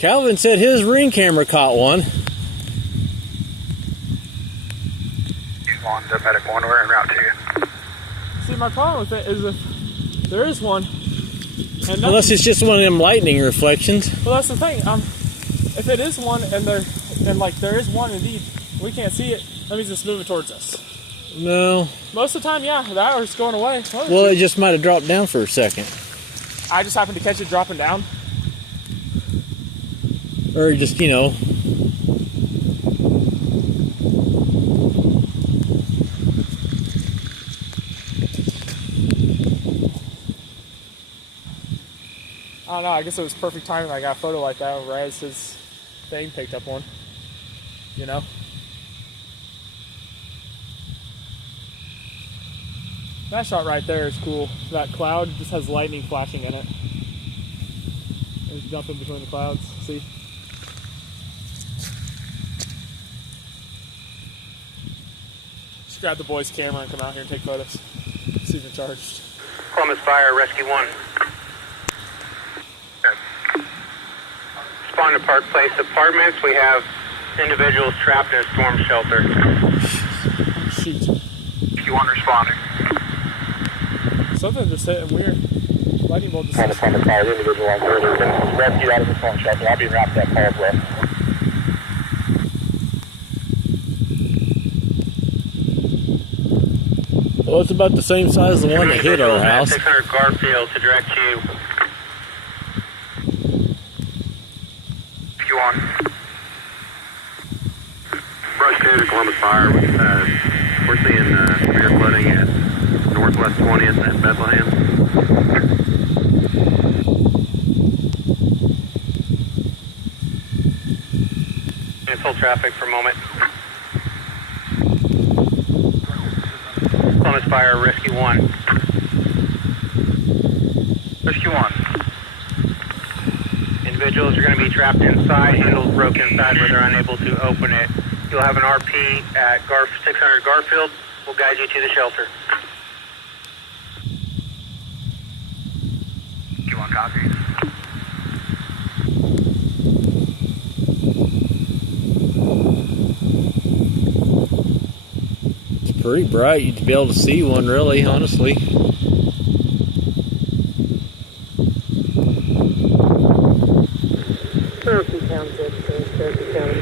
Calvin said his ring camera caught one. He's on the medic one. We're en route to you. See, my problem with it is if there is one, and unless it's just one of them lightning reflections. Well, that's the thing. If it is one, and there is one indeed, we can't see it. That means it's moving towards us. No. Most of the time, yeah, that or it's going away. Well, it just might have dropped down for a second. I just happened to catch it dropping down. Or just, you know. I don't know, I guess it was perfect timing I got a photo like that right as his thing picked up one. You know? That shot right there is cool. That cloud just has lightning flashing in it. It's jumping between the clouds. See? Just grab the boy's camera and come out here and take photos. See if they're charged. Columbus Fire, Rescue 1. Spawn to Park Place Apartments. We have individuals trapped in a storm shelter. Shoot. You want responding? Something just hitting weird. Lightning bolt just Columbus Fire, the individual on board has been rescued out of the storm shelter. I'll be wrapped that call as well. Well, it's about the same size as the one that hit our house. 600 Garfield to direct you. You on? Brush 2 to Columbus Fire. We're seeing severe flooding at Northwest 20th and Bethlehem. Cancel traffic for a moment. Columbus Fire, Rescue 1. Rescue 1. Individuals are going to be trapped inside, handles broken inside where they're unable to open it. You'll have an RP at 600 Garfield. We'll guide you to the shelter. You want copy? It's pretty bright. You'd be able to see one, really, honestly. Cherokee Township, Cherokee County.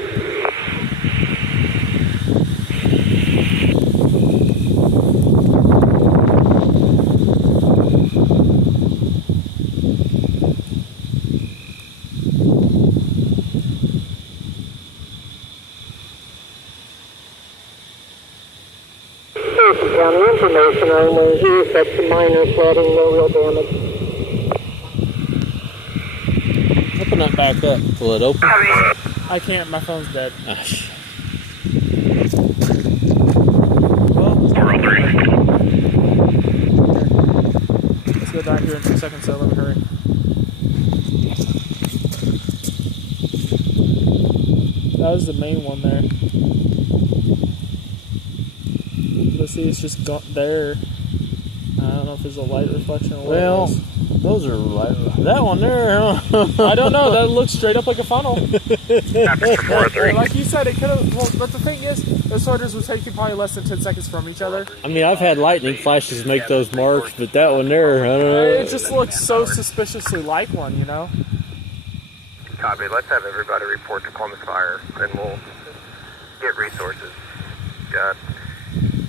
Cherokee County information only. Here, such minor flooding, no real damage. Open that back up. Will it open? I can't, my phone's dead. Ah, shit. Well, Roll 3. let's go down here in 2 seconds, so let me hurry. That was the main one there. Let's see, it's just there. I don't know if there's a light reflection or what. Well, those are light. That one there, huh? I don't know, that looks straight up like a funnel. After 403. Like you said, it could have. Well, but the thing is, those photos will take you probably less than 10 seconds from each other. I mean, I've had lightning flashes make those marks, but that one there, I don't know. It just looks so suspiciously like one, you know? Copy. Let's have everybody report to Columbus Fire, then we'll get resources.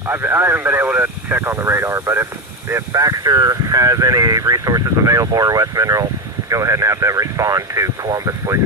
I haven't been able to check on the radar, but if Baxter has any resources available or West Mineral, go ahead and have them respond to Columbus, please.